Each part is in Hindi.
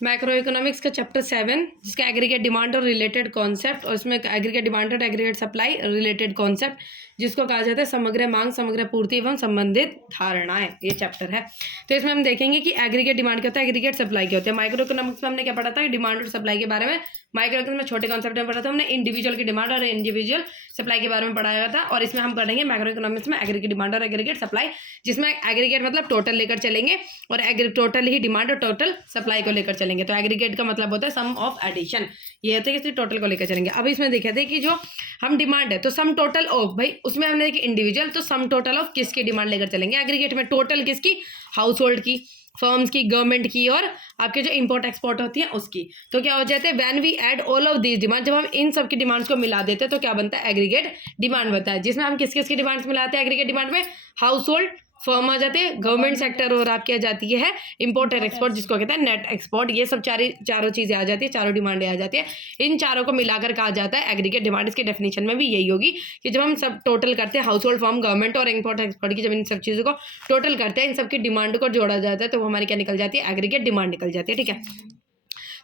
माइक्रो इकोनॉमिक्स का चैप्टर 7 जिसका एग्रीगेट डिमांड और रिलेटेड कॉन्सेप्ट, और इसमें एग्रीगेट डिमांड और एग्रीगेट सप्लाई रिलेटेड कॉन्सेप्ट जिसको कहा जाता है समग्र मांग, समग्र पूर्ति एवं संबंधित धारणाएं, ये चैप्टर है। तो इसमें हम देखेंगे कि एग्रीगेट डिमांड क्या होता है, एग्रीगेट सप्लाई क्या होता है। माइक्रो इकोनॉमिक्स में हमने क्या पढ़ा था, डिमांड और सप्लाई के बारे में। माइक्रो इकोनॉमिक्स में छोटे कॉन्सेप्ट में पढ़ा था हमने इंडिविजुअल की डिमांड और इंडिविजुअल सप्लाई के बारे में पढ़ाया था, और इसमें हम पढ़ेंगे माइक्रो इकोनॉमिक्स में एग्रीगेट डिमांड और एग्रीगेट सप्लाई, जिसमें एग्रीगेट मतलब टोटल लेकर चलेंगे और टोटल ही डिमांड और टोटल सप्लाई को लेकर चलेंगे। तो एग्रीगेट का मतलब होता है सम ऑफ एडिशन, ये होता है कि टोटल को लेकर चलेंगे। अब इसमें देखे थे कि जो हम डिमांड है तो सम टोटल ऑफ, भाई उसमें हमने देखी इंडिविजुअल, तो सम टोटल ऑफ किसकी डिमांड लेकर चलेंगे। एग्रीगेट में टोटल किसकी, हाउस होल्ड की, फर्म्स की, गवर्नमेंट की, और आपके जो इंपोर्ट एक्सपोर्ट होती है उसकी। तो क्या हो जाता है, when we add all of these demand, जब हम इन सब की डिमांड्स को मिला देते हैं तो क्या बनता है, एग्रीगेट डिमांड बनता है, जिसमें हम किस किस की डिमांड्स मिलाते हैं एग्रीगेट डिमांड में, हाउस होल्ड, फर्म आ जाते हैं, गवर्नमेंट सेक्टर, और आपकी आ जाती है इंपोर्ट और एक्सपोर्ट जिसको कहते हैं नेट एक्सपोर्ट। ये सब चारों चीज़ें आ जाती है, चारों डिमांडें आ जाती है। इन चारों को मिलाकर कहा जाता है एग्रीगेट डिमांड। इसकी डेफिनेशन में भी यही होगी कि जब हम सब टोटल करते हैं हाउस होल्ड, फर्म, गवर्नमेंट और इंपोर्ट एक्सपोर्ट की, जब इन सब चीज़ों को टोटल करते हैं, इन सब की डिमांड को जोड़ा जाता है, तो वो हमारी क्या निकल जाती है, एग्रीगेट डिमांड निकल जाती है। ठीक है,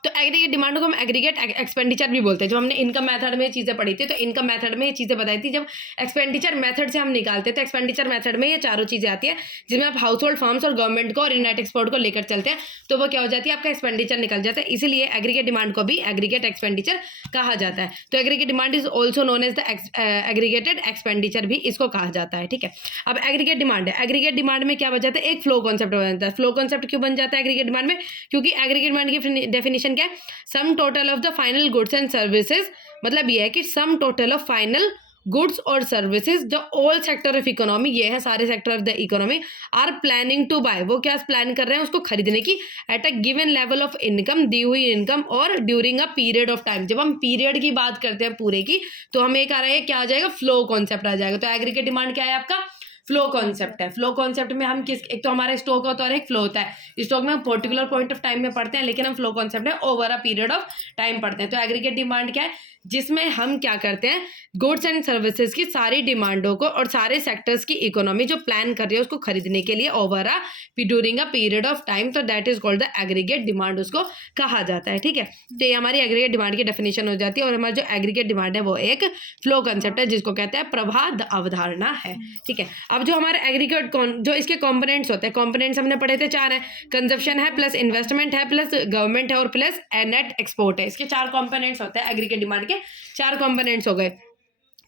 तो एग्रीगेट डिमांड को हम एग्रीगेट एक्सपेंडिचर भी बोलते हैं। जो हमने इनकम मेथड में चीज़ें पढ़ी थी, तो इनकम मेथड में ये चीज़ें बताई थी, जब एक्सपेंडिचर मेथड से हम निकालते हैं तो एक्सपेंडिचर मेथड में ये चारों चीज़ें आती है, जिसमें आप हाउस होल्ड, फर्म्स और गवर्नमेंट को और नेट एक्सपोर्ट को लेकर चलते हैं, तो वो क्या हो जाती है, आपका एक्सपेंडिचर निकल जाता है। इसीलिए एग्रीगेट डिमांड को भी एग्रीगेट एक्सपेंडिचर कहा जाता है। तो aggregate demand is also known as the aggregated expenditure भी इसको कहा जाता है। ठीक है, अब एग्रीगेट डिमांड है, एग्रीगेट डिमांड में क्या बन जाता है, एक फ्लो कॉन्सेप्ट बन जाता है। फ्लो कॉन्सेप्ट क्यों बन जाता है एग्रीगेट डिमांड में, क्योंकि एग्रीगेट डिमांड की डेफिनेशन क्या है, sum total of the final goods and services. मतलब ये है कि sum total of final goods और services the all sector of economy, ये है सारे sector of the economy, are planning to buy, वो क्या प्लान कर रहे हैं उसको खरीदने की, at a given level of income, दी हुई इनकम, और during a period of time. जब हम पीरियड की बात करते हैं पूरे की, तो हमें एक आ रहा है, क्या आ जाएगा, फ्लो कॉन्सेप्ट आ जाएगा। तो एग्रीगेट डिमांड क्या है आपका, फ्लो कॉन्सेप्ट है। फ्लो कॉन्सेप्ट में हम एक तो हमारा स्टॉक होता है और एक फ्लो होता है। स्टॉक में हम पर्टिकुलर पॉइंट ऑफ टाइम में पढ़ते हैं, लेकिन हम फ्लो कॉन्सेप्ट में over a period of time पढ़ते हैं। तो एग्रीगेट डिमांड क्या है, जिसमें हम क्या करते हैं, गुड्स एंड सर्विसेज की सारी डिमांडों को और सारे सेक्टर्स की इकोनॉमी जो प्लान कर रही है उसको खरीदने के लिए over a during a period of time, तो that is called the aggregate demand, उसको कहा जाता है। ठीक है, तो ये हमारी एग्रीगेट डिमांड की डेफिनेशन हो जाती है। और हमारा जो एग्रीगेट डिमांड है वो एक फ्लो कंसेप्ट है, जिसको कहते हैं प्रवाह अवधारणा है। ठीक है, अब जो हमारे एग्रीगेट जो इसके कंपोनेंट्स होते हैं, कंपोनेंट्स हमने पढ़े थे 4 हैं, कंजप्शन है, प्लस इन्वेस्टमेंट है, प्लस गवर्नमेंट है, और प्लस नेट एक्सपोर्ट है। इसके 4 कंपोनेंट्स होते हैं एग्रीगेट डिमांड के। 4 कंपोनेंट्स हो गए,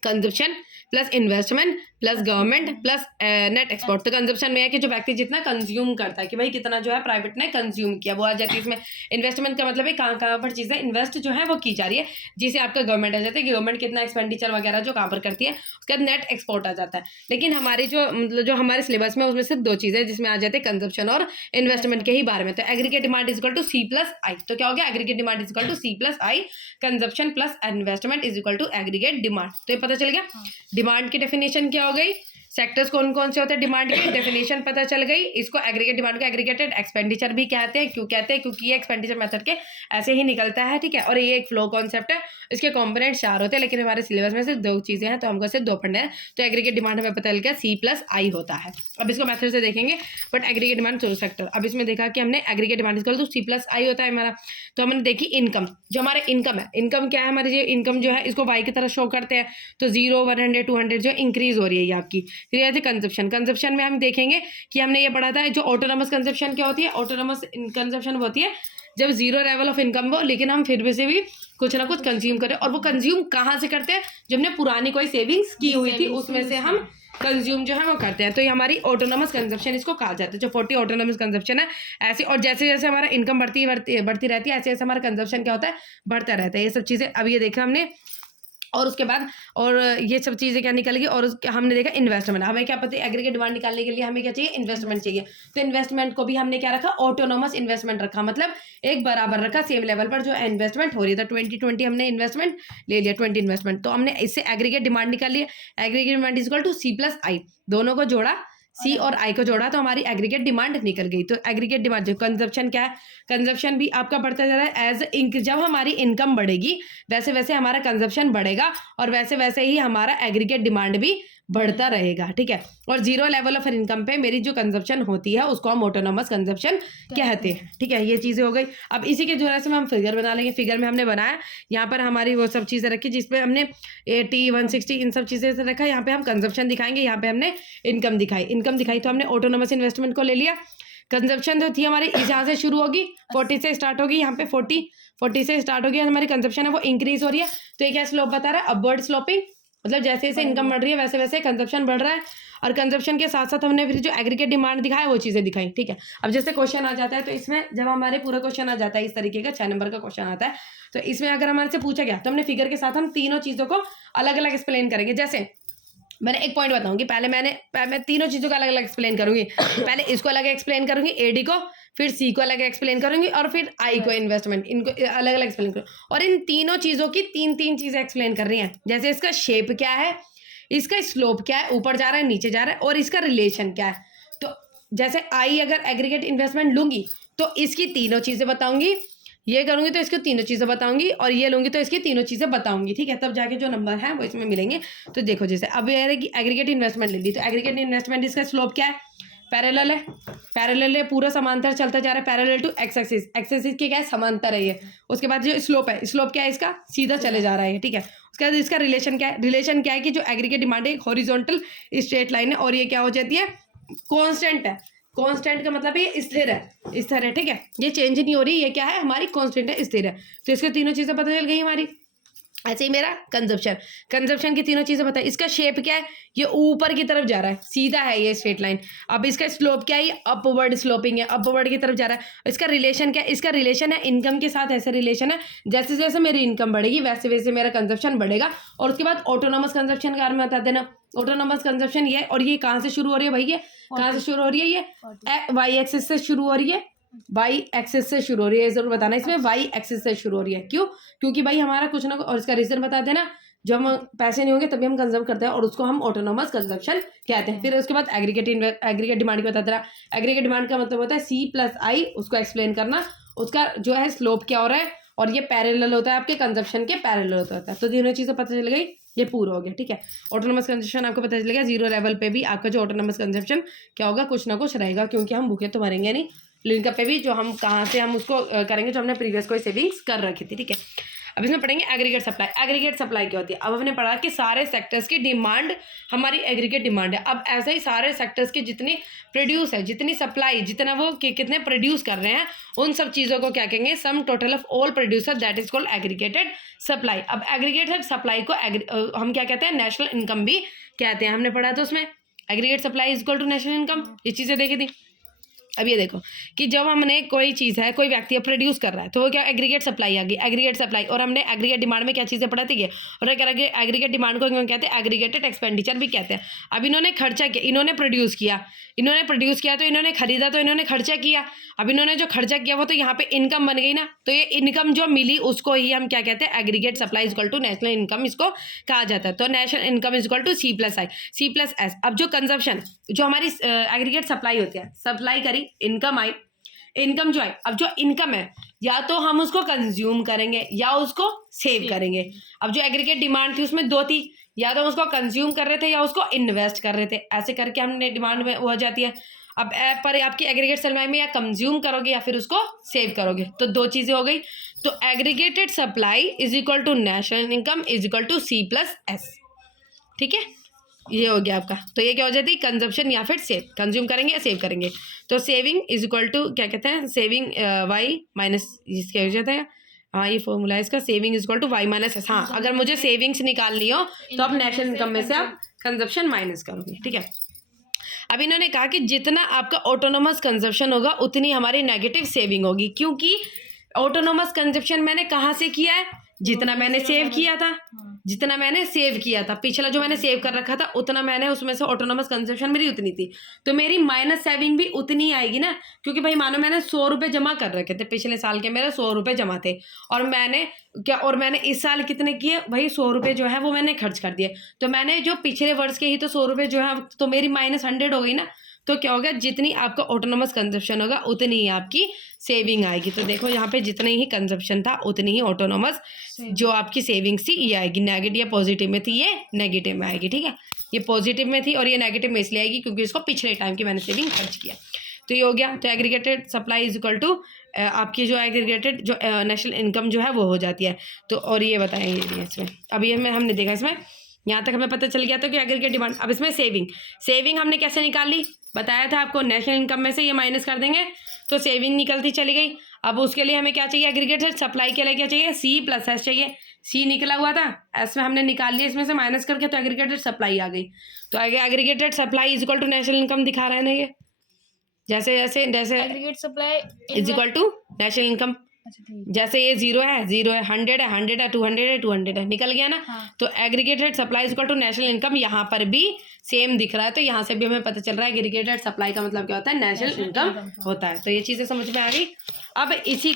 consumption plus investment plus government plus net export. तो कंजप्शन में है कि जो व्यक्ति जितना कंज्यूम करता है, कि भाई कितना जो है प्राइवेट ने कंज्यूम किया, वो आ जाती है इसमें। इन्वेस्टमेंट का मतलब है कहाँ कहाँ पर चीज़ें इन्वेस्ट जो है वो की जा रही है, जिसे आपका गवर्नमेंट आ जाता है कि गवर्नमेंट कितना एक्सपेंडिचर वगैरह जो कहाँ पर करती है। उसके बाद नेट एक्सपोर्ट आ जाता है। लेकिन हमारी जो मतलब जो हमारे सिलेबस में उसमें सिर्फ 2 चीज़ें जिसमें आ जाते हैं, कंजप्शन और इन्वेस्टमेंट के ही बारे में। तो aggregate demand is equal to C plus I. तो क्या हो गया, aggregate demand is equal to C plus I, consumption plus investment is equal to aggregate demand. तो ये पता चल गया। डिमांड की डेफिनेशन क्या हो गई, सेक्टर्स कौन कौन से होते हैं डिमांड के, डेफिनेशन पता चल गई। इसको एग्रीगेट डिमांड को एग्रीगेटेड एक्सपेंडिचर भी कहते हैं। क्यों कहते हैं, क्योंकि ये एक्सपेंडिचर मेथड के ऐसे ही निकलता है। ठीक है, और ये एक फ्लो कॉन्सेप्ट है। इसके कंपोनेंट 4 होते हैं, लेकिन हमारे सिलेबस में सिर्फ 2 चीज़ें हैं, तो हमको सिर्फ 2 पढ़ने हैं। तो एग्रीगेट डिमांड हमें पता चल गया C प्लस आई होता है। अब इसको मेथड से देखेंगे, but aggregate demand through sector. अब इसमें देखा कि हमने aggregate demand equal to C plus I होता है हमारा। तो हमने देखी इनकम, जो हमारा इनकम है, इनकम क्या है हमारी, ये इनकम जो है इसको वाई की तरह शो करते हैं। तो 0, 100, 200 जो इंक्रीज हो रही है ये आपकी। फिर ये कंजप्शन, कंजप्शन में हम देखेंगे कि हमने ये पढ़ा था, जो ऑटोनोमस कंजप्शन क्या होती है, ऑटोनोमस कंजप्शन होती है जब 0 लेवल ऑफ इनकम हो, लेकिन हम फिर भी से भी कुछ ना कुछ कंज्यूम करें। और वो कंज्यूम कहाँ से करते हैं, जब हमने पुरानी कोई सेविंग्स की हुई थी उसमें से हम कंज्यूम जो है वो करते हैं। तो ये हमारी ऑटोनोमस कंजप्शन इसको कहा जाता है। जो 40 ऑटोनोमस कंजप्शन है ऐसे, और जैसे जैसे हमारा इनकम बढ़ती रहती है, ऐसे ऐसे हमारा कंजप्शन क्या होता है, बढ़ता रहता है। ये सब चीज़ें अब ये देखा हमने। और उसके बाद और ये सब चीज़ें क्या निकल गई, और हमने देखा इन्वेस्टमेंट। हमें क्या पता है, एग्रीगेट डिमांड निकालने के लिए हमें क्या चाहिए, इन्वेस्टमेंट चाहिए। तो इन्वेस्टमेंट को भी हमने क्या रखा, ऑटोनोमस इन्वेस्टमेंट रखा, मतलब एक बराबर रखा, सेम लेवल पर जो इन्वेस्टमेंट हो रही है। तो 20 हमने इन्वेस्टमेंट ले लिया, 20 इन्वेस्टमेंट। तो हमने इससे एग्रीगेट डिमांड निकाल लिया। Aggregate demand is equal to C plus I, दोनों को जोड़ा, C और I को जोड़ा, तो हमारी एग्रीगेट डिमांड निकल गई। तो एग्रीगेट डिमांड, जो कंजप्शन क्या है, कंजप्शन भी आपका बढ़ता जा रहा है एज जब हमारी इनकम बढ़ेगी वैसे वैसे हमारा कंजप्शन बढ़ेगा, और वैसे वैसे ही हमारा एग्रीगेट डिमांड भी बढ़ता रहेगा, ठीक है। और जीरो लेवल ऑफ इनकम पे मेरी जो कंजप्शन होती है उसको हम ऑटोनोमस कंजप्शन कहते हैं, ठीक है। ये चीज़ें हो गई। अब इसी के जो से हम फिगर बना लेंगे। फिगर में हमने बनाया, यहाँ पर हमारी वो सब चीज़ें रखी जिसपे हमने 80 160 इन सब चीज़ें से रखा। यहाँ पे हम कंजप्शन दिखाएंगे, यहाँ पे हमने इनकम दिखाई तो हमने ऑटोनोमस इन्वेस्टमेंट को ले लिया। कंजप्शन जो थी हमारी यहाँ से शुरू होगी, 40 से स्टार्ट होगी, यहाँ पे 40 से स्टार्ट होगी, हमारी कंजप्शन है वो इंक्रीज हो रही है। तो ये क्या स्लोप बता रहा है? अपवर्ड स्लोपिंग, मतलब जैसे जैसे इनकम बढ़ रही है वैसे वैसे कंजप्शन बढ़ रहा है। और कंजप्शन के साथ साथ हमने फिर जो एग्रीगेट डिमांड दिखाया वो चीज़ें दिखाई, ठीक है। अब जैसे क्वेश्चन आ जाता है तो इसमें जब हमारे पूरा क्वेश्चन आ जाता है इस तरीके का 6 नंबर का क्वेश्चन आता है, तो इसमें अगर हमारे से पूछा गया तो हमने फिगर के साथ हम तीनों चीज़ों को अलग अलग एक्सप्लेन करेंगे। जैसे मैंने एक पॉइंट बताऊंगी, पहले मैं तीनों चीज़ों को अलग अलग एक्सप्लेन करूंगी। पहले इसको अलग एक्सप्लेन करूंगी, एडी को, फिर सी को अलग एक्सप्लेन करूंगी, और फिर आई को इन्वेस्टमेंट, इनको अलग अलग एक्सप्लेन करूँ। और इन तीनों चीज़ों की तीन चीज़ें एक्सप्लेन कर रही हैं। जैसे इसका शेप क्या है, इसका स्लोप क्या है, ऊपर जा रहा है नीचे जा रहा है, और इसका रिलेशन क्या है। तो जैसे आई अगर एग्रीगेट इन्वेस्टमेंट लूंगी तो इसकी तीनों चीज़ें बताऊंगी, ये करूंगी तो इसकी तीनों चीज़ें बताऊंगी, और ये लूंगी तो इसकी तीनों चीज़ें बताऊंगी, ठीक है। तब जाके जो नंबर है वो इसमें मिलेंगे। तो देखो जैसे अब ये है कि एग्रीगेट इन्वेस्टमेंट ले ली, तो एग्रीगेट इन्वेस्टमेंट इसका स्लोप क्या है? पैरेलल है, पूरा समांतर चलता जा रहा है, parallel to x axis. X axis की क्या है? समांतर है ये। उसके बाद जो स्लोप है, स्लोप क्या है इसका? सीधा चले जा रहा है, ठीक है। उसके बाद इसका रिलेशन क्या है? रिलेशन क्या है कि जो एग्रीगेट डिमांड है हॉरिजॉन्टल स्ट्रेट लाइन है, और ये क्या हो जाती है? कांस्टेंट है। कांस्टेंट का मतलब ये स्थिर है, ठीक है। ये चेंज नहीं हो रही, ये क्या है? हमारी कांस्टेंट है, स्थिर है। तो इसको तीनों चीज़ें पता चल गई हमारी। ऐसे ही मेरा कंजप्शन की तीनों चीज़ें बताए। इसका शेप क्या है? ये ऊपर की तरफ जा रहा है, सीधा है ये स्ट्रेट लाइन। अब इसका स्लोप क्या है? ये अपवर्ड स्लोपिंग है, अपवर्ड की तरफ जा रहा है। इसका रिलेशन क्या है? इसका रिलेशन है इनकम के साथ। ऐसे रिलेशन है जैसे जैसे मेरी इनकम बढ़ेगी वैसे वैसे मेरा कंजप्शन बढ़ेगा। और उसके बाद ऑटोनोमस कंजप्शन के बारे में बता देना। ऑटोनोमस कंजप्शन ये है, और ये कहाँ से शुरू हो रही है भाई? ये कहाँ से शुरू हो रही है? ये वाई एक्सिस से शुरू हो रही है, वाई एक्सिस से शुरू हो रही है, जरूर बताना। इसमें वाई एक्सिस से शुरू हो रही है, क्यों? क्योंकि भाई हमारा कुछ ना, और इसका रीजन बता देना। जब हम पैसे नहीं होंगे तभी हम कंजर्व करते हैं, और उसको हम ऑटोनोमस कंजप्शन कहते हैं। फिर उसके बाद एग्रीगेट डिमांड की बता देना। एग्रीगेट डिमांड का मतलब होता है C+I, उसको एक्सप्लेन करना। उसका जो है स्लोप क्या हो रहा है, और ये पैरेलल होता है, आपके कंजप्शन के पैरेलल होता है। तो तीनों चीज़ें पता चल गई, ये पूरा हो गया, ठीक है। ऑटोनोमस कंजप्शन आपको पता चलेगा। जीरो लेवल पे भी आपका जो ऑटोनोमस कंजप्शन क्या होगा, कुछ ना कुछ रहेगा, क्योंकि हम भूखे तो मरेंगे नहीं। लिंक पे भी जो हम कहाँ से हम उसको करेंगे, जो हमने प्रीवियस कोई सेविंग्स कर रखी थी, ठीक है। अब इसमें पढ़ेंगे एग्रीगेट सप्लाई। एग्रीगेट सप्लाई क्या होती है? अब हमने पढ़ा कि सारे सेक्टर्स की डिमांड हमारी एग्रीगेट डिमांड है। अब ऐसे ही सारे सेक्टर्स की जितनी प्रोड्यूस है, जितनी सप्लाई, जितना वो कितने प्रोड्यूस कर रहे हैं, उन सब चीज़ों को क्या कहेंगे? सम total of all producer, that is called aggregated supply. अब एग्रीगेटेड सप्लाई को हम क्या कहते हैं? नेशनल इनकम भी कहते हैं। हमने पढ़ा था उसमें aggregate supply is equal to national income, ये चीज़ें देखी थी। अब ये देखो कि जब हमने कोई चीज़ है, कोई व्यक्ति प्रोड्यूस कर रहा है, तो वो क्या? एग्रीगेट सप्लाई आ गई, एग्रीगेट सप्लाई। और हमने एग्रीगेट डिमांड में क्या चीज़ें पढ़ा थी? और एग्रीगेट डिमांड को क्यों कहते हैं? एग्रीगेटेड एक्सपेंडिचर भी कहते हैं। अब इन्होंने खर्चा किया, इन्होंने प्रोड्यूस किया, तो इन्होंने खरीदा, तो इन्होंने खर्चा किया। अब इन्होंने जो खर्चा किया वो तो यहाँ पे इनकम बन गई ना। तो ये इनकम जो मिली उसको ही हम क्या कहते हैं? Aggregate supply equal to national income, इसको कहा जाता है। तो national income equal to C+I, C+S। अब जो कंजप्शन, जो हमारी एग्रीगेट सप्लाई होती है, सप्लाई करी, इनकम आई, इनकम जो आई, अब जो इनकम है या तो हम उसको कंज्यूम करेंगे या उसको सेव करेंगे। अब जो एग्रीगेट डिमांड थी उसमें दो थी, या तो उसको कंज्यूम कर रहे थे या उसको इन्वेस्ट कर रहे थे। ऐसे करके हमने डिमांड में हो जाती है। अब पर आपकी एग्रीगेट सप्लाई में या कंज्यूम करोगे या फिर उसको सेव करोगे, तो दो चीज़ें हो गई। तो aggregated supply is equal to national income is equal to C+S, ठीक है। ये हो गया आपका। तो ये क्या हो जाती है? कंजप्शन या फिर सेव, कंज्यूम करेंगे या सेव करेंगे। तो सेविंग इज इक्वल टू क्या कहते हैं? सेविंग वाई माइनस, इसका हो जाता है, हाँ ये फॉर्मूला है इसका, saving is equal to Y-S। हाँ, अगर मुझे सेविंग्स निकालनी हो तो आप नेशनल इनकम में से आप कंजप्शन माइनस करोगे, ठीक है। अब इन्होंने कहा कि जितना आपका ऑटोनोमस कंजप्शन होगा उतनी हमारी नेगेटिव सेविंग होगी, क्योंकि ऑटोनोमस कंजप्शन मैंने कहाँ से किया है? जितना मैंने सेव किया था, जितना मैंने सेव किया था, पिछला जो मैंने सेव कर रखा था उतना मैंने उसमें से ऑटोनोमस कंजप्शन मेरी उतनी थी, तो मेरी माइनस सेविंग भी उतनी आएगी ना। क्योंकि भाई मानो मैंने 100 रुपये जमा कर रखे थे, पिछले साल के मेरे 100 रुपये जमा थे, और मैंने इस साल कितने किए भाई? 100 रुपये जो है वो मैंने खर्च कर दिए। तो मैंने जो पिछले वर्ष के ही तो 100 रुपये जो है, तो मेरी -100 हो गई ना। तो क्या होगा, जितनी आपका ऑटोनोमस कंजप्शन होगा उतनी ही आपकी सेविंग आएगी। तो देखो यहाँ पे जितनी ही कंजप्शन था उतनी ही ऑटोनोमस जो आपकी सेविंग्स थी ये आएगी। नेगेटिव या पॉजिटिव में थी, ये नेगेटिव में आएगी। ठीक है, ये पॉजिटिव में थी और ये नेगेटिव में इसलिए आएगी क्योंकि इसको पिछले टाइम की मैंने सेविंग खर्च किया। तो ये हो गया। तो aggregated supply is equal to आपकी जो एग्रीगेटेड जो नेशनल इनकम जो है वो हो जाती है। तो और ये बताएंगे इसमें, अभी हमने देखा इसमें यहाँ तक हमें पता चल गया था कि एग्रीगेट डिमांड। अब इसमें सेविंग हमने कैसे निकाली, बताया था आपको, नेशनल इनकम में से ये माइनस कर देंगे तो सेविंग निकलती चली गई। अब उसके लिए हमें क्या चाहिए, एग्रीगेटेड सप्लाई के लिए क्या चाहिए, सी प्लस एस चाहिए। सी निकला हुआ था, एस में हमने निकाल लिया, इसमें से माइनस करके तो एग्रीगेटेड सप्लाई आ गई। तो aggregated supply is equal to national income दिखा रहा है ना, ये जैसे aggregate supply is equal to national income. जैसे ये 0 है 100 है 100 है 200 है 200 है, निकल गया ना। हाँ। तो aggregated supply equal to national income यहाँ पर भी सेम दिख रहा है। तो यहाँ से भी हमें पता चल रहा है एग्रीगेटेड सप्लाई का मतलब क्या होता है, नेशनल इनकम होता है। तो ये चीज़ें समझ में आ गई। अब इसी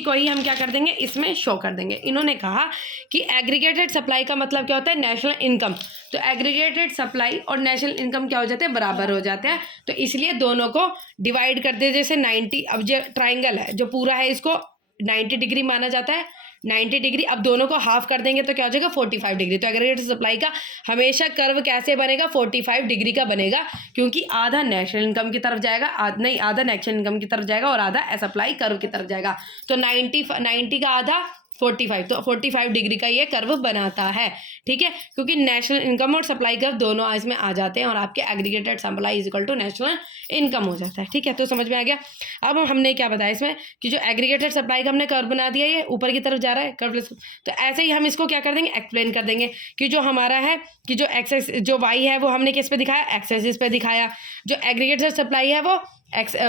को ही हम क्या कर देंगे, इसमें शो कर देंगे। इन्होंने कहा कि एग्रीगेटेड सप्लाई का मतलब क्या होता है, नेशनल इनकम। तो एग्रीगेटेड सप्लाई और नेशनल इनकम क्या हो जाते हैं, बराबर हो जाते हैं। तो इसलिए दोनों को डिवाइड कर दे, जैसे 90, अब जो ट्राइंगल है जो पूरा है इसको 90 डिग्री माना जाता है, 90 डिग्री। अब दोनों को हाफ कर देंगे तो क्या हो जाएगा, 45 डिग्री। तो एग्रीगेटेड सप्लाई का हमेशा कर्व कैसे बनेगा, 45 डिग्री का बनेगा, क्योंकि आधा नेशनल इनकम की तरफ जाएगा, आधा नेशनल इनकम की तरफ जाएगा और आधा सप्लाई कर्व की तरफ जाएगा। तो 90 का आधा 45, तो 45 डिग्री का ये कर्व बनाता है। ठीक है, क्योंकि नेशनल इनकम और सप्लाई कर्व दोनों इसमें आ जाते हैं और आपके aggregated supply is equal to national income हो जाता है। ठीक है, तो समझ में आ गया। अब हमने क्या बताया इसमें कि जो एग्रीगेटेड सप्लाई का हमने कर्व बना दिया, ये ऊपर की तरफ जा रहा है कर्व। तो ऐसे ही हम इसको क्या कर देंगे, एक्सप्लेन कर देंगे कि जो हमारा है कि जो एक्सेस जो वाई है वो हमने किस पे दिखाया, एक्स एक्सिस पे दिखाया। जो एग्रीगेटेड सप्लाई है वो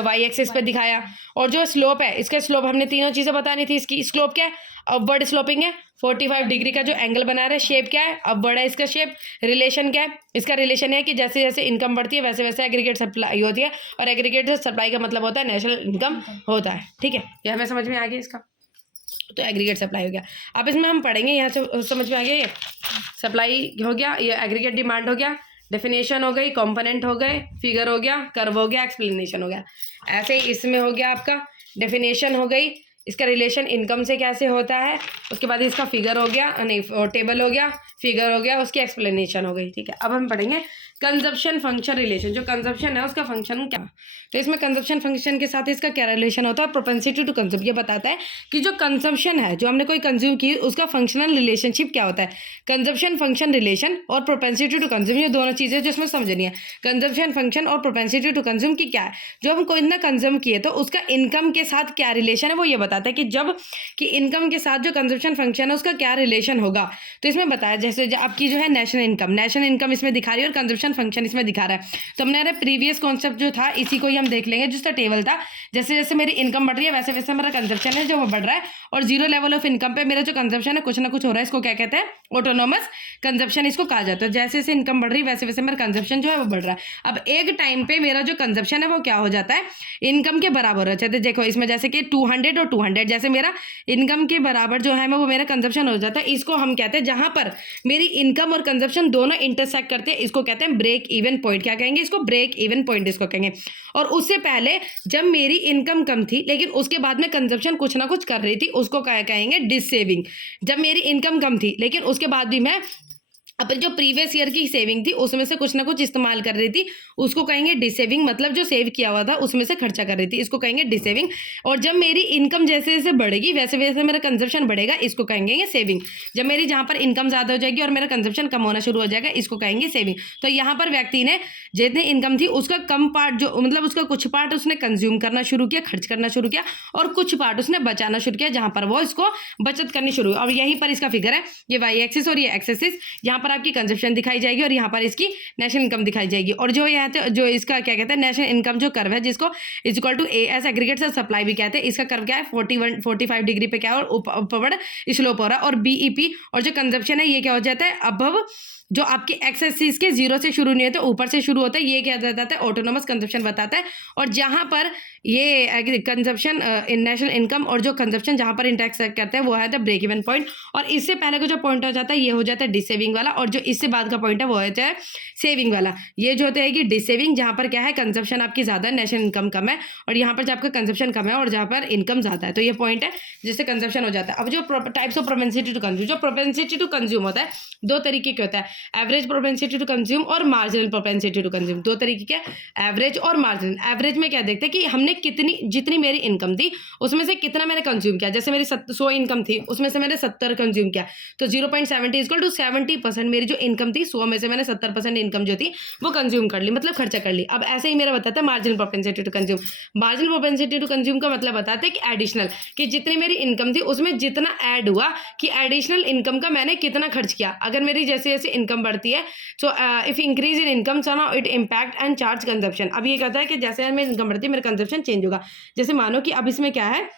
वाई एक्सिस पे दिखाया। और जो स्लोप है, इसका स्लोप हमने तीनों चीज़ें बतानी थी। इसकी स्लोप क्या है, अपवर्ड स्लोपिंग है, 45 डिग्री का जो एंगल बना रहा है। शेप क्या है, अपवर्ड है इसका शेप। रिलेशन क्या है, इसका रिलेशन है कि जैसे जैसे इनकम बढ़ती है वैसे वैसे एग्रीगेट सप्लाई होती है। और एग्रीगेट सप्लाई का मतलब होता है नेशनल इनकम होता है। ठीक है, ये हमें समझ में आ गया इसका। तो एग्रीगेट सप्लाई हो गया। अब इसमें हम पढ़ेंगे, यहाँ से समझ में आ गया, ये सप्लाई हो गया, ये एग्रीगेट डिमांड हो गया, डेफिनेशन हो गई, कंपोनेंट हो गए, फिगर हो गया, कर्व हो गया, एक्सप्लेनेशन हो गया। ऐसे ही इसमें हो गया आपका डेफिनेशन हो गई, इसका रिलेशन इनकम से कैसे होता है, उसके बाद इसका फिगर हो गया, नहीं टेबल हो गया, फिगर हो गया, उसकी एक्सप्लेनेशन हो गई। ठीक है, अब हम पढ़ेंगे कंजप्शन फंक्शन रिलेशन। जो कंजप्शन है उसका फंक्शन क्या, तो इसमें कंजप्शन फंक्शन के साथ इसका क्या रिलेशन होता है, प्रोपेंसिटी टू कंज्यूम। ये बताता है कि जो कंजप्शन है, जो हमने कोई कंज्यूम की, उसका फंक्शनल रिलेशनशिप क्या होता है। कंजप्शन फंक्शन रिलेशन और प्रोपेंसिटी टू कंज्यूम, ये दोनों चीज़ें जिसमें समझनी है। कंजप्शन फंक्शन और प्रोपेंसिटी टू कंज्यूम की क्या है, जो हम कोई ना कंज्यूम किए तो उसका इनकम के साथ क्या रिलेशन है, वो ये बताता है कि जब कि इनकम के साथ जो कंजप्शन फंक्शन है उसका क्या रिलेशन होगा। तो इसमें बताया जैसे आपकी जो है नेशनल इनकम इसमें दिखा रही है और कंजप्शन फंक्शन इसमें दिखा रहा है। तो हमने प्रीवियस कॉन्सेप्ट जो था इसी को ही हम देख लेंगे, जिसका टेबल था। जैसे जैसे मेरी इनकम बढ़ रही है वैसे वैसे मेरा कंजप्शन है जो वो बढ़ रहा है, और 0 लेवल ऑफ इनकम पे मेरा जो कंजप्शन है कुछ ना कुछ हो रहा है, इसको क्या कहते हैं, ऑटोनोमस कंजप्शन इसको कहा जाता है। जैसे जैसे इनकम बढ़ रही है वैसे वैसे मेरा कंजप्शन जो है वो बढ़ रहा है। अब एक टाइम पे मेरा जो कंजप्शन है वो क्या हो जाता है, इनकम के बराबर हो जाता है। देखो इसमें जैसे कि 200 और 200, जैसे मेरा इनकम के बराबर जो है वो मेरा कंजप्शन हो जाता है। इसको हम कहते हैं, जहां पर मेरी इनकम और कंजप्शन दोनों इंटरसेक्ट करते हैं, इसको कहते हैं ब्रेक इवन पॉइंट। क्या कहेंगे इसको, ब्रेक इवन पॉइंट इसको कहेंगे। और उससे पहले जब मेरी इनकम कम थी लेकिन उसके बाद में कंजप्शन कुछ ना कुछ कर रही थी, उसको क्या कहेंगे, डिससेविंग। जब मेरी इनकम कम थी लेकिन उसके बाद भी मैं अपनी जो प्रीवियस ईयर की सेविंग थी उसमें से कुछ ना कुछ इस्तेमाल कर रही थी, उसको कहेंगे डिसेविंग। मतलब जो सेव किया हुआ था उसमें से खर्चा कर रही थी, इसको कहेंगे डिसेविंग। और जब मेरी इनकम जैसे जैसे बढ़ेगी वैसे वैसे मेरा कंजप्शन बढ़ेगा, इसको कहेंगे सेविंग। जब मेरी जहाँ पर इनकम ज़्यादा हो जाएगी और मेरा कंजप्शन कम होना शुरू हो जाएगा, इसको कहेंगे सेविंग। तो यहाँ पर व्यक्ति ने जितनी इनकम थी उसका कम पार्ट, जो मतलब उसका कुछ पार्ट उसने कंज्यूम करना शुरू किया, खर्च करना शुरू किया, और कुछ पार्ट उसने बचाना शुरू किया जहाँ पर वो इसको बचत करनी शुरू हुई। और यहीं पर इसका फिगर है, ये वाई एक्सिस और ये एक्स एक्सिस, यहाँ पर आपकी कंजप्शन दिखाई जाएगी और यहाँ पर इसकी नेशनल इनकम दिखाई जाएगी। और जो यहाँ जो इसका क्या कहते हैं, नेशनल इनकम जो कर्व है जिसको is equal to A S aggregate supply भी कहते हैं, इसका कर्व क्या है, 45 डिग्री पे क्या है, और अपवर्ड स्लोप हो रहा है। और बीईपी और जो कंजप्शन है ये क्या हो जाता है, अबव जो आपकी एक्स एक्सिस के 0 से शुरू नहीं होते, ऊपर से शुरू होता है, ये क्या बताता है, ऑटोनोमस कंजप्शन बताता है। और जहाँ पर ये कंजप्शन नेशनल इनकम और जो कंजप्शन जहाँ पर इंटरेक्ट करते हैं वो है द ब्रेक इवन पॉइंट। और इससे पहले का जो पॉइंट हो जाता है ये हो जाता है डिसेविंग वाला, और जो इससे बाद का पॉइंट है वो होता है सेविंग वाला। ये जो होता है कि डिसेविंग, जहाँ पर क्या है कंजप्शन आपकी ज़्यादा है, नेशनल इनकम कम है, और यहाँ पर जब आपका कंजप्शन कम है और जहाँ पर इनकम ज़्यादा है, तो ये पॉइंट है जिससे कंजप्शन हो जाता है। अब जो types of propensity to consume, जो प्रोपेंसिटी टू कंज्यूम होता है दो तरीके के होता है, एवरेज प्रोपेंसिटी टू कंज्यूम और मार्जिनल प्रोपेंसिटी टू कंज्यूम। दो तरीके के, एवरेज और मार्जिनल। एवरेज में क्या देखते हैं कि हमने जितनी मेरी इनकम थी उसमें से कितना मैंने कंज्यूम किया। जैसे मेरी 100 इनकम थी, उसमें से मैंने 70 कंज्यूम किया, तो 0.70 इक्वल टू 70%। मेरी जो इनकम थी 100 में से मैंने 70% इनकम जो थी वो कंज्यूम कर ली, मतलब खर्चा कर ली। अब ऐसे ही मेरा बताता है marginal propensity to consume. Marginal propensity to consume का मतलब बताते हैं कि एडिशनल, कि जितनी मेरी इनकम थी उसमें जितना ऐड हुआ कि एडिशनल इनकम का मैंने कितना खर्च किया। अगर मेरी जैसे जैसे इनकम बढ़ती है, so if increase in income so now it impact and charge consumption. अब ये कहता है कि जैसे मेरी इनकम बढ़ती है मेरा कंजप्शन चेंज होगा। जैसे मानो कि अब इसमें क्या है,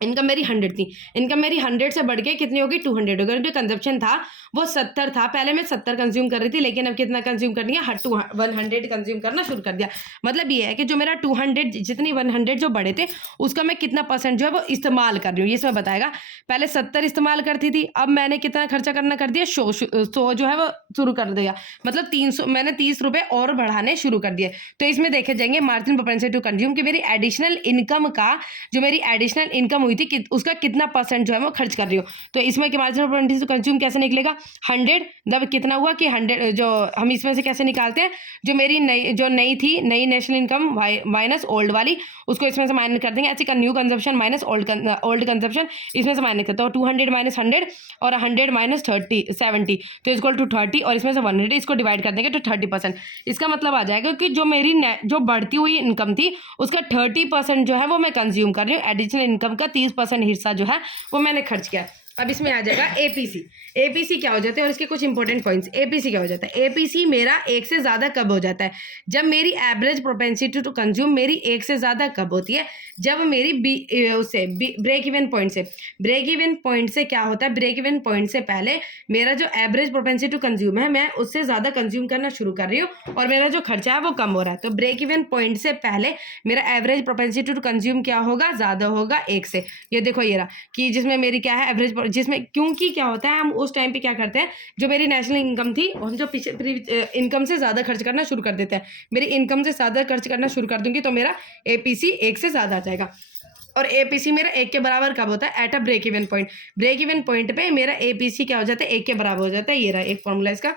इनकम मेरी 100 थी, इनकम मेरी 100 से बढ़ के कितनी होगी 200 होगी। जो कंजप्शन था वो 70 था, पहले मैं 70 कंज्यूम कर रही थी, लेकिन अब कितना कंज्यूम कर दिया, 100 कंज्यूम करना शुरू कर दिया। मतलब ये है कि जो मेरा 200 जितनी 100 जो बढ़े थे उसका मैं कितना परसेंट जो है वो इस्तेमाल कर रही हूँ, ये इसमें बताएगा। पहले 70 इस्तेमाल करती थी, अब मैंने कितना खर्चा करना कर दिया, 100 जो है वो शुरू कर दिया, मतलब 300, मैंने 30 रुपये और बढ़ाने शुरू कर दिए। तो इसमें देखे जाएंगे मार्जिन प्रोपेंसिटी टू कंज्यूम की मेरी एडिशनल इनकम का, जो मेरी एडिशनल इनकम हुई थी उसका कितना परसेंट जो है वो खर्च कर रही हो। तो इसमें कि मार्जिनल प्रोपेंसिटी टू कंज्यूम कैसे निकलेगा, 100 जब कितना हुआ कि 100 जो हम इसमें से कैसे निकालते हैं, जो मेरी नई थी, नई नेशनल इनकम माइनस ओल्ड वाली, उसको इसमें से माइनस कर देंगे। ऐसे का new consumption minus old consumption, इसमें से माइनस करते हो 200 माइनस 100 और 100 माइनस 70, तो इक्वल टू 30, और इसमें से 100 इसको डिवाइड कर देंगे तो 30%। इसका मतलब आ जाएगा कि जो मेरी जो बढ़ती हुई इनकम थी उसका 30% जो है वो मैं कंज्यूम कर रही हूँ, एडिशनल इनकम का 30% हिस्सा जो है वो मैंने खर्च किया। अब इसमें आ जाएगा एपीसी। एपीसी क्या हो जाता है और इसके कुछ इंपॉर्टेंट पॉइंट्स। एपीसी क्या हो जाता है, एपीसी मेरा एक से ज़्यादा कब हो जाता है, जब मेरी एवरेज प्रोपेंसिटी टू कंज्यूम मेरी एक से ज़्यादा कब होती है, जब मेरी ब्रेक इवन पॉइंट से, ब्रेक इवन पॉइंट से क्या होता है, ब्रेक इवन पॉइंट से पहले मेरा जो एवरेज प्रोपेंसिटी टू कंज्यूम है मैं उससे ज़्यादा कंज्यूम करना शुरू कर रही हूँ और मेरा जो खर्चा है वो कम हो रहा है। तो ब्रेक इवन पॉइंट से पहले मेरा एवरेज प्रोपेंसिटी टू कंज्यूम क्या होगा, ज़्यादा होगा एक से। ये देखो ये रहा कि जिसमें मेरी क्या है एवरेज, जिसमें क्योंकि क्या होता है हम उस टाइम पे क्या करते हैं, जो मेरी नेशनल इनकम थी हम जो पीछे इनकम से ज़्यादा खर्च करना शुरू कर देते हैं। मेरी इनकम से ज़्यादा खर्च करना शुरू कर दूंगी तो मेरा एपीसी एक से ज़्यादा आ जाएगा। और एपीसी मेरा एक के बराबर कब होता है, at a break even point. Break even point पे मेरा एपीसी क्या हो जाता है, एक के बराबर हो जाता है। ये रहा एक फॉर्मूला इसका।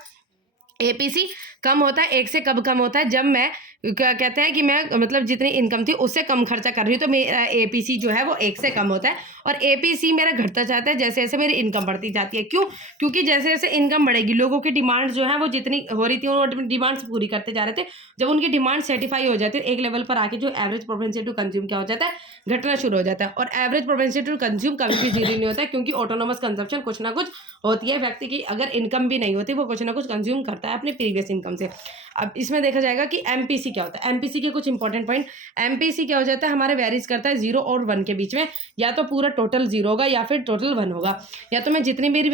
एपीसी कम होता है एक से, कब कम होता है, जब मैं क्या कहते हैं कि मैं मतलब जितनी इनकम थी उससे कम खर्चा कर रही हूँ, तो मेरा एपीसी जो है वो एक से कम होता है। और एपीसी मेरा घटता जाता है जैसे जैसे मेरी इनकम बढ़ती जाती है। क्यों, क्योंकि जैसे जैसे इनकम बढ़ेगी लोगों की डिमांड जो है वो जितनी हो रही थी वो डिमांड्स पूरी करते जा रहे थे। जब उनकी डिमांड सेटिफाई हो जाती है एक लेवल पर आके जो एवरेज प्रोपेंसिटी टू कंज्यूम क्या हो जाता है, घटना शुरू हो जाता है। और एवरेज प्रोपेंसिटी टू कंज्यूम कभी भी जीरो नहीं होता है, क्योंकि ऑटोनोमस कंजप्शन कुछ ना कुछ होती है। व्यक्ति की अगर इनकम भी नहीं होती वो कुछ ना कुछ कंज्यूम करता है अपने प्रीवियस इनकम से। अब इसमें देखा जाएगा कि एमपीसी क्या होता है। एमपीसी के कुछ इंपॉर्टेंट पॉइंट। एमपीसी क्या हो जाता है, हमारे वेरीज करता है 0 और 1 के बीच में, या तो पूरा टोटल 0 होगा या फिर टोटल 1 होगा। या तो मैं जितनी मेरी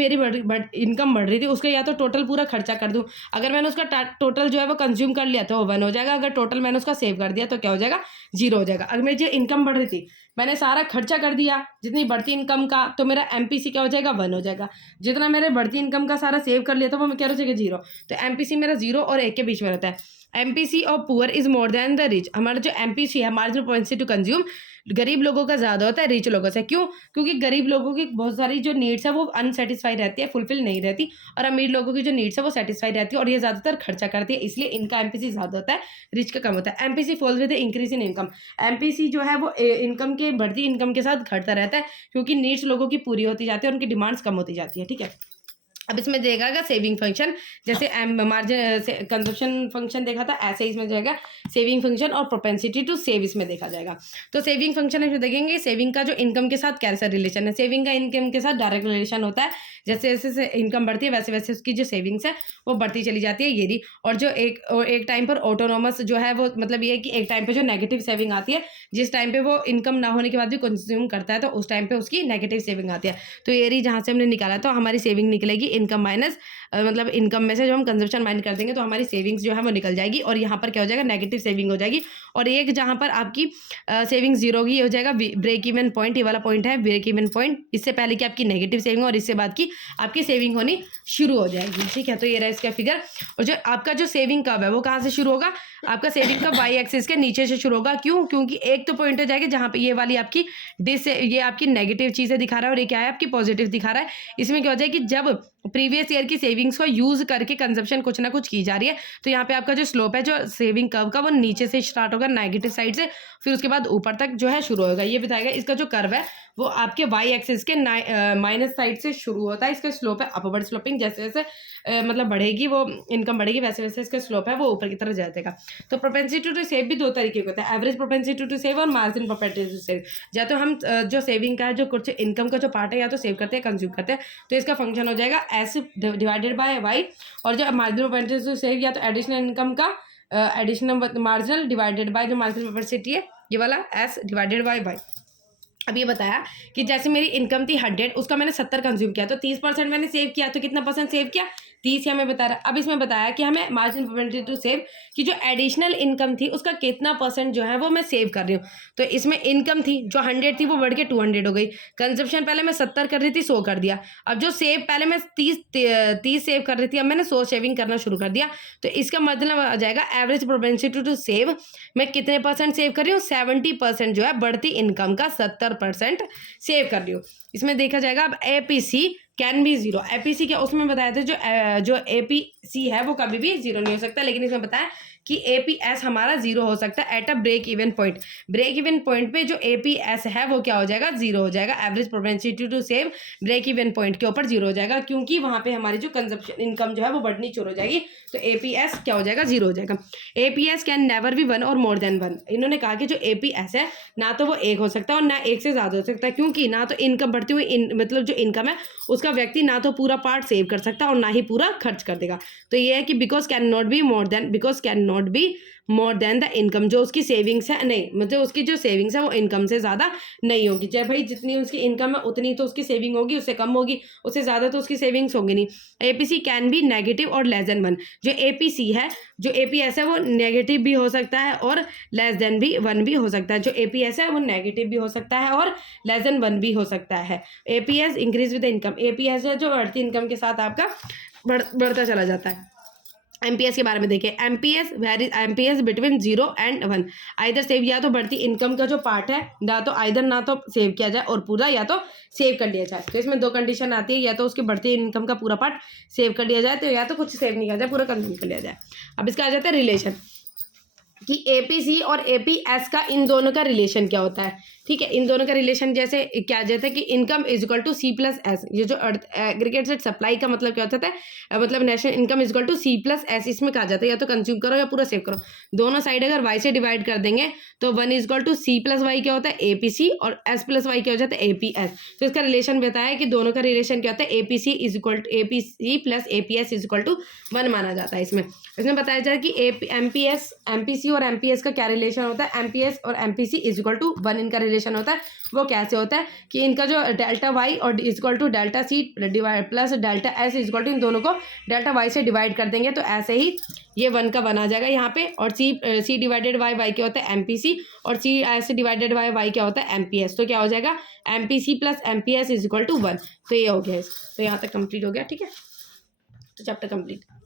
इनकम बढ़ रही थी उसका या तो टोटल पूरा खर्चा कर दूं, अगर मैंने उसका टोटल जो है वो कंज्यूम कर लिया तो वो 1 हो जाएगा। अगर टोटल मैंने उसका सेव कर दिया तो क्या हो जाएगा, 0 हो जाएगा। अगर मेरी जो इनकम बढ़ रही थी मैंने सारा खर्चा कर दिया जितनी बढ़ती इनकम का, तो मेरा एमपीसी क्या हो जाएगा, 1 हो जाएगा। जितना मैंने बढ़ती इनकम का सारा सेव कर लिया था वो क्या हो जाएगा, 0। तो एमपीसी मेरा 0 और 1 के बीच में रहता है। MPC of poor is more than the rich. हमारा जो एमपीसी है, मार्जिनल प्रोपेंसिटी टू कंज्यूम, गरीब लोगों का ज़्यादा होता है रिच लोगों से। क्यों, क्योंकि गरीब लोगों की बहुत सारी जो नीड्स है वो अनसेटिस्फाई रहती है, फुलफिल नहीं रहती, और अमीर लोगों की जो नीड्स है वो सेटिस्फाई रहती है और ये ज़्यादातर खर्चा करती है, इसलिए इनका एमपीसी ज़्यादा होता है, रिच का कम होता है। MPC falls with increase in income. MPC जो है वो इनकम के बढ़ती इनकम के साथ घटता रहता है, क्योंकि नीड्स लोगों की पूरी होती जाती है, उनकी डिमांड्स कम होती जाती है। ठीक है, अब इसमें देगा सेविंग फंक्शन, जैसे मार्जिन कंजप्शन फंक्शन देखा था ऐसे इसमें जाएगा सेविंग फंक्शन और प्रोपेंसिटी टू सेव इसमें देखा जाएगा। तो सेविंग फंक्शन इसमें देखेंगे सेविंग का जो इनकम के साथ कैसा रिलेशन है। सेविंग का इनकम के साथ डायरेक्ट रिलेशन होता है, जैसे जैसे इनकम बढ़ती है वैसे वैसे उसकी जो सेविंग्स है वो बढ़ती चली जाती है, ये रही। और जो एक टाइम पर ऑटोनोमस जो है वो मतलब ये है कि एक टाइम पे जो नेगेटिव सेविंग आती है, जिस टाइम पे वो इनकम ना होने के बाद भी कंज्यूम करता है तो उस टाइम पे उसकी नेगेटिव सेविंग आती है। तो ये रही जहाँ से हमने निकाला तो हमारी सेविंग निकलेगी इनकम माइनस मतलब इनकम में से जो हम कंजप्शन माइनस कर देंगे तो हमारी सेविंग्स जो है वो निकल जाएगी, और यहाँ पर क्या हो जाएगा, नेगेटिव सेविंग हो जाएगी। और एक जहाँ पर आपकी सेविंग जीरो होगी, ये हो जाएगा ब्रेक इवन पॉइंट। ये वाला पॉइंट है ब्रेक इवन पॉइंट, इससे पहले की आपकी नेगेटिव सेविंग और इससे बाद की आपकी सेविंग होनी शुरू हो जाएगी। ठीक है, तो ये रहा इसका फिगर। और जो आपका जो सेविंग कब है वो कहाँ से शुरू होगा, आपका सेविंग कब वाई एक्सिस के नीचे से शुरू होगा। क्यों, क्योंकि एक तो पॉइंट हो जाएगा जहाँ पे ये वाली आपकी ये आपकी नेगेटिव चीज़ें दिखा रहा है और ये क्या है आपकी पॉजिटिव दिखा रहा है। इसमें क्या हो जाएगा कि जब प्रीवियस ईयर की सेविंग्स को यूज करके कंजप्शन कुछ ना कुछ की जा रही है, तो यहाँ पे आपका जो स्लोप है जो सेविंग कर्व का वो नीचे से स्टार्ट होगा नेगेटिव साइड से, फिर उसके बाद ऊपर तक जो है शुरू होगा। ये बताएगा इसका जो कर्व है वो आपके वाई एक्सिस के माइनस साइड से शुरू होता है। इसका स्लोप है अपवर्ड स्लोपिंग, जैसे जैसे मतलब बढ़ेगी वो इनकम बढ़ेगी वैसे वैसे इसका स्लोप है वो ऊपर की तरफ जाएगा। तो प्रोपेंसिटी टू सेव भी दो तरीके के होते हैं, एवरेज प्रोपेंसिटी टू सेव और मार्जिन प्रोपेंसिटी टू सेव। या तो हम जो सेविंग का है जो कुछ इनकम का जो पार्ट है या तो सेव करते हैं कंज्यूम करते हैं, तो इसका फंक्शन हो जाएगा एस डिवाइडेड बाय वाई। और जो मार्जिन प्रोपेंसिटी टू सेव या तो एडिशनल इनकम का एडिशनल मार्जिनल डिवाइडेड बाय जो मार्जिन प्रोपेंसिटी है ये वाला एस डिवाइडेड बाय वाई। अब ये बताया कि जैसे मेरी इनकम थी 100, उसका मैंने 70 कंज्यूम किया, तो 30% मैंने सेव किया, तो कितना परसेंट सेव किया, 30 हमें बता रहा है। अब इसमें बताया कि हमें मार्जिन प्रोपेंसिटी टू सेव कि जो एडिशनल इनकम थी उसका कितना परसेंट जो है वो मैं सेव कर रही हूँ। तो इसमें इनकम थी जो 100 थी वो बढ़ के 200 हो गई, कंजप्शन पहले मैं 70 कर रही थी 100 कर दिया। अब जो सेव पहले मैं 30 सेव कर रही थी, अब मैंने 100 सेविंग करना शुरू कर दिया। तो इसका मतलब आ जाएगा एवरेज प्रोपेंसिटी टू सेव मैं कितने परसेंट सेव कर रही हूँ, 70% जो है बढ़ती इनकम का 70% सेव कर रही हूँ। इसमें देखा जाएगा अब APC can be zero. APC क्या उसमें बताया था जो APC है वो कभी भी जीरो नहीं हो सकता, लेकिन इसमें बताया कि APS हमारा जीरो हो सकता है at a break even point. Break even point पे जो APS है वो क्या हो जाएगा, जीरो हो जाएगा। Average propensity to save break even point के ऊपर जीरो हो जाएगा, क्योंकि वहां पे हमारी जो कंजप्शन इनकम जो है वो बढ़नी शुरू हो जाएगी, तो APS क्या हो जाएगा, जीरो हो जाएगा। APS कैन नेवर बी 1 और मोर देन 1। इन्होंने कहा कि जो APS है ना तो वो 1 हो सकता है और ना 1 से ज़्यादा हो सकता है, क्योंकि ना तो इनकम बढ़ती हुई मतलब जो इनकम है उसका व्यक्ति ना तो पूरा पार्ट सेव कर सकता और ना ही पूरा खर्च कर देगा। तो ये है कि because can not be more than the income, जो उसकी सेविंग्स है नहीं मतलब उसकी जो सेविंग्स है वो इनकम से ज़्यादा नहीं होगी। चाहे भाई जितनी उसकी इनकम है उतनी तो उसकी सेविंग होगी, उससे कम होगी, उससे ज़्यादा तो उसकी सेविंग्स होगी नहीं। APC कैन बी नेगेटिव और लेस देन 1। जो APC है जो APS है वो नेगेटिव भी हो सकता है और लेस देन भी 1 भी हो सकता है। जो APS है वो नेगेटिव भी हो सकता है और लेस देन 1 भी हो सकता है। APS increase with income. APS है जो बढ़ती इनकम के साथ आपका बढ़ता चला जाता है। MPS के बारे में देखिए, MPS between 0 and 1 either save, या तो बढ़ती इनकम का जो पार्ट है या तो आइदर ना तो सेव किया जाए और पूरा या तो सेव कर लिया जाए। तो इसमें 2 कंडीशन आती है, या तो उसकी बढ़ती इनकम का पूरा पार्ट सेव कर लिया जाए, तो या तो कुछ सेव नहीं किया जाए, पूरा कंज्यूम कर लिया जाए। अब इसका आ जाता है रिलेशन कि APC और APS का इन दोनों का रिलेशन क्या होता है। ठीक है, इन दोनों का रिलेशन जैसे क्या आ जाता है कि income is equal to C+S। ये जो एग्रीगेटेड सप्लाई का मतलब क्या होता है, मतलब national income is equal to C+S। इसमें कहा जाता है या तो कंज्यूम करो या पूरा सेव करो। दोनों साइड अगर y से डिवाइड कर देंगे तो 1 इज इक्वल टू C+Y क्या होता है APC और S+Y क्या हो जाता है APS। तो इसका रिलेशन बताया है कि दोनों का रिलेशन क्या होता है, APC is equal to APC plus APS is equal to 1 माना जाता है। इसमें बताया जाए कि MPC और MPS का क्या रिलेशन होता है। MPS और MPC इज इक्वल टू 1 इनका रिलेशन होता है। वो कैसे होता है कि इनका जो डेल्टा वाई और is equal to delta C divide plus delta S is equal to, इन दोनों को डेल्टा वाई से डिवाइड कर देंगे तो ऐसे ही ये 1 का बना जाएगा यहाँ पे। और सी डिवाइडेड वाई क्या होता है MPC और सी एस डिवाइडेड वाई क्या होता है MPS। तो क्या हो जाएगा MPC plus MPS is equal to 1। तो ये हो गया, तो यहाँ तक कंप्लीट हो गया। ठीक है, तो चैप्टर कंप्लीट।